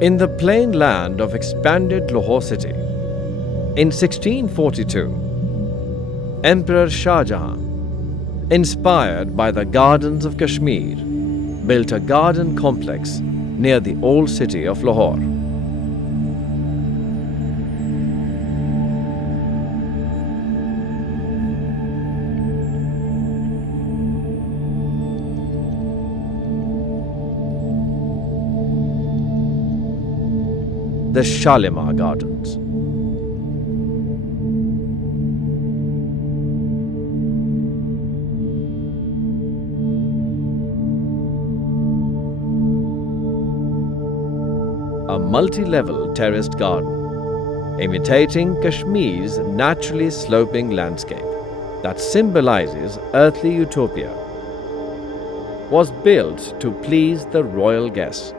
In the plain land of expanded Lahore city, in 1642, Emperor Shah Jahan, inspired by the gardens of Kashmir, built a garden complex near the old city of Lahore. The Shalimar Gardens. A multi-level terraced garden, imitating Kashmir's naturally sloping landscape that symbolizes earthly utopia, was built to please the royal guests.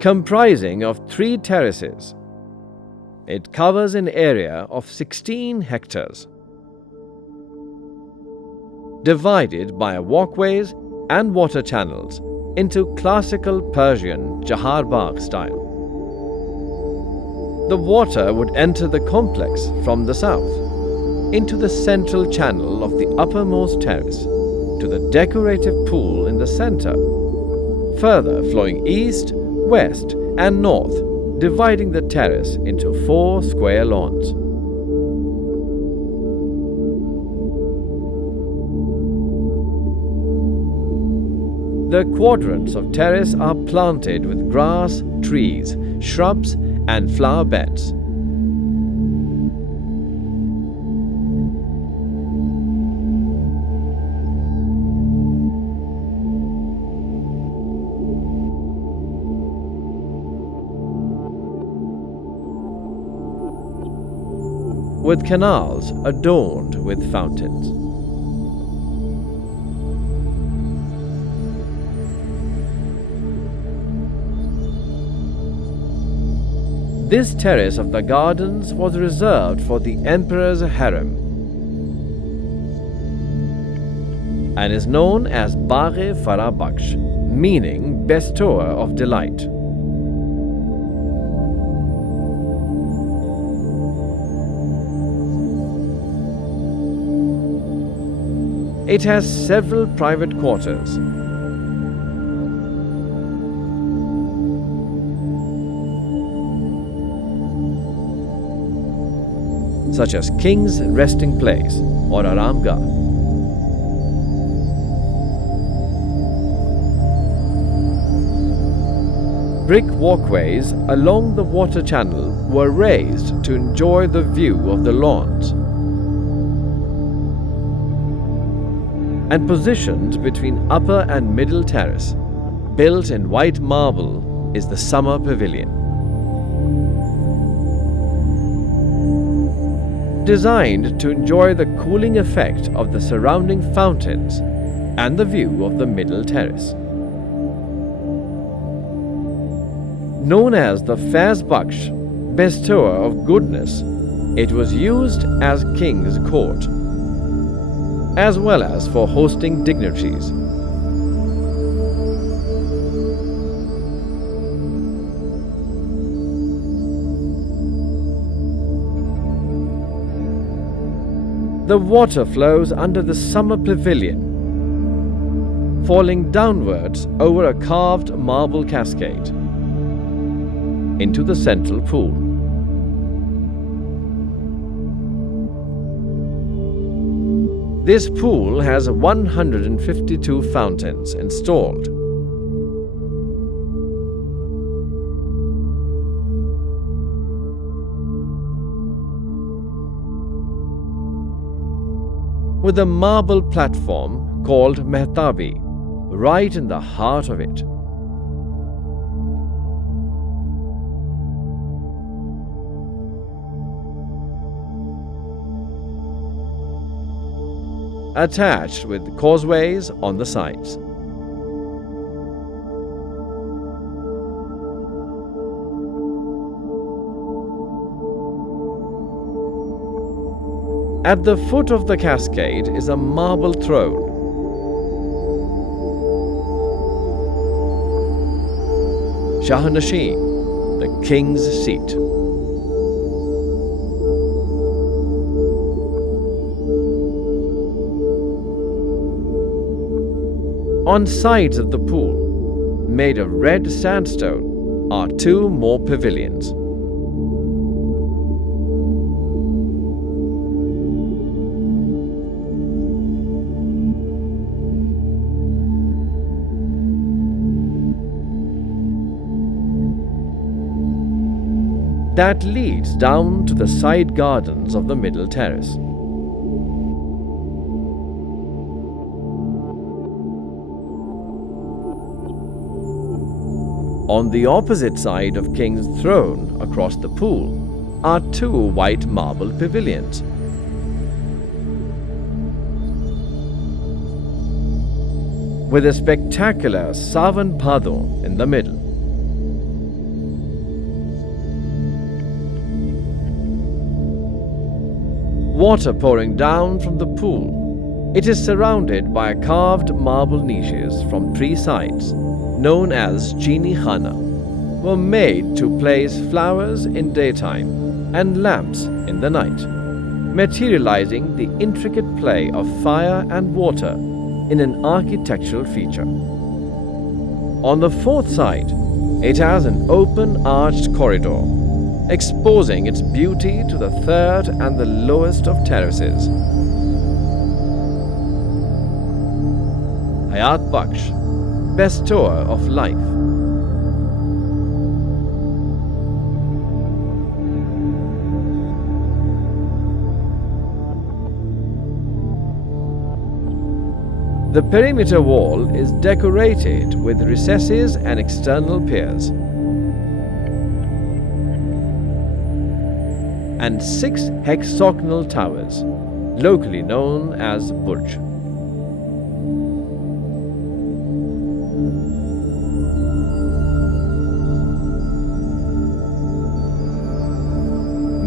Comprising of 3 terraces, it covers an area of 16 hectares, divided by walkways and water channels into classical Persian Jahar Bagh style. The water would enter the complex from the south into the central channel of the uppermost terrace to the decorative pool in the center, further flowing east, west and north, dividing the terrace into 4 square lawns. The quadrants of terrace are planted with grass, trees, shrubs and flower beds. With canals adorned with fountains. This terrace of the gardens was reserved for the emperor's harem and is known as Bagh-e-Farah Bakhsh, meaning bestower of delight. It has several private quarters, such as King's Resting Place or Aramgah. Brick walkways along the water channel were raised to enjoy the view of the lawns, and positioned between upper and middle terrace, built in white marble, is the summer pavilion. Designed to enjoy the cooling effect of the surrounding fountains and the view of the middle terrace. Known as the Faiz Bakhsh, bestower of goodness, it was used as king's court, as well as for hosting dignitaries. The water flows under the summer pavilion, falling downwards over a carved marble cascade into the central pool. This pool has 152 fountains installed. with a marble platform called Mehtabi right in the heart of it. Attached with causeways on the sides. At the foot of the cascade is a marble throne. Shahnashin, the king's seat. On sides of the pool, made of red sandstone, are two more pavilions. That leads down to the side gardens of the middle terrace. On the opposite side of King's throne, across the pool, are two white marble pavilions. With a spectacular Savan Bhado in the middle. Water pouring down from the pool. It is surrounded by carved marble niches from three sides, known as Chini Khana, were made to place flowers in daytime and lamps in the night, materializing the intricate play of fire and water in an architectural feature. On the fourth side, it has an open arched corridor, exposing its beauty to the third and the lowest of terraces. Hayat Baksh, bestower of life. The perimeter wall is decorated with recesses and external piers, and 6 hexagonal towers, locally known as Burj.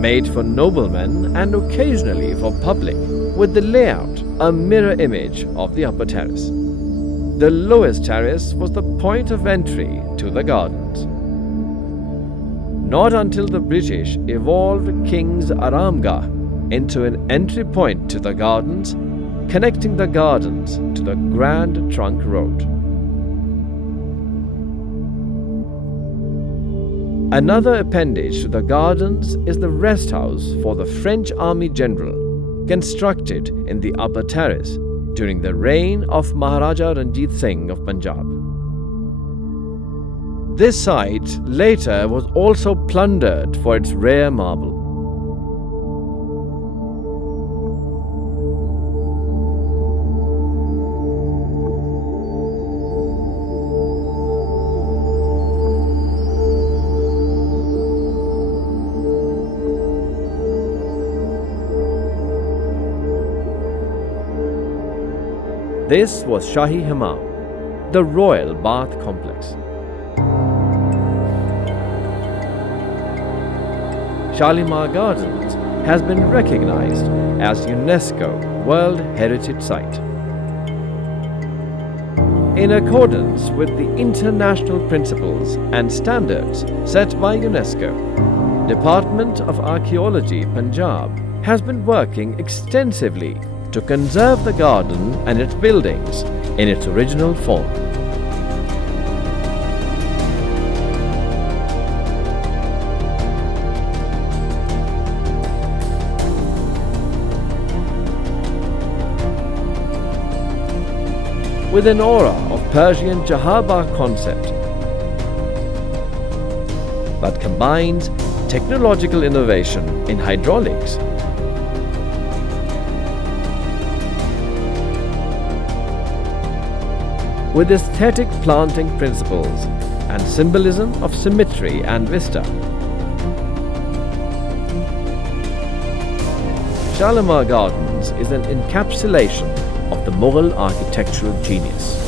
Made for noblemen and occasionally for public, with the layout a mirror image of the upper terrace. The lowest terrace was the point of entry to the gardens. Not until the British evolved King's Aramgah into an entry point to the gardens, connecting the gardens to the Grand Trunk Road. Another appendage to the gardens is the rest house for the French Army General, constructed in the upper terrace during the reign of Maharaja Ranjit Singh of Punjab. This site later was also plundered for its rare marble. This was Shahi Hammam, the royal bath complex. Shalimar Gardens has been recognized as UNESCO World Heritage Site. In accordance with the international principles and standards set by UNESCO, Department of Archaeology, Punjab has been working extensively to conserve the garden and its buildings in its original form. With an aura of Persian Jahaba concept that combines technological innovation in hydraulics, with aesthetic planting principles and symbolism of symmetry and vista. Shalimar Gardens is an encapsulation of the Mughal architectural genius.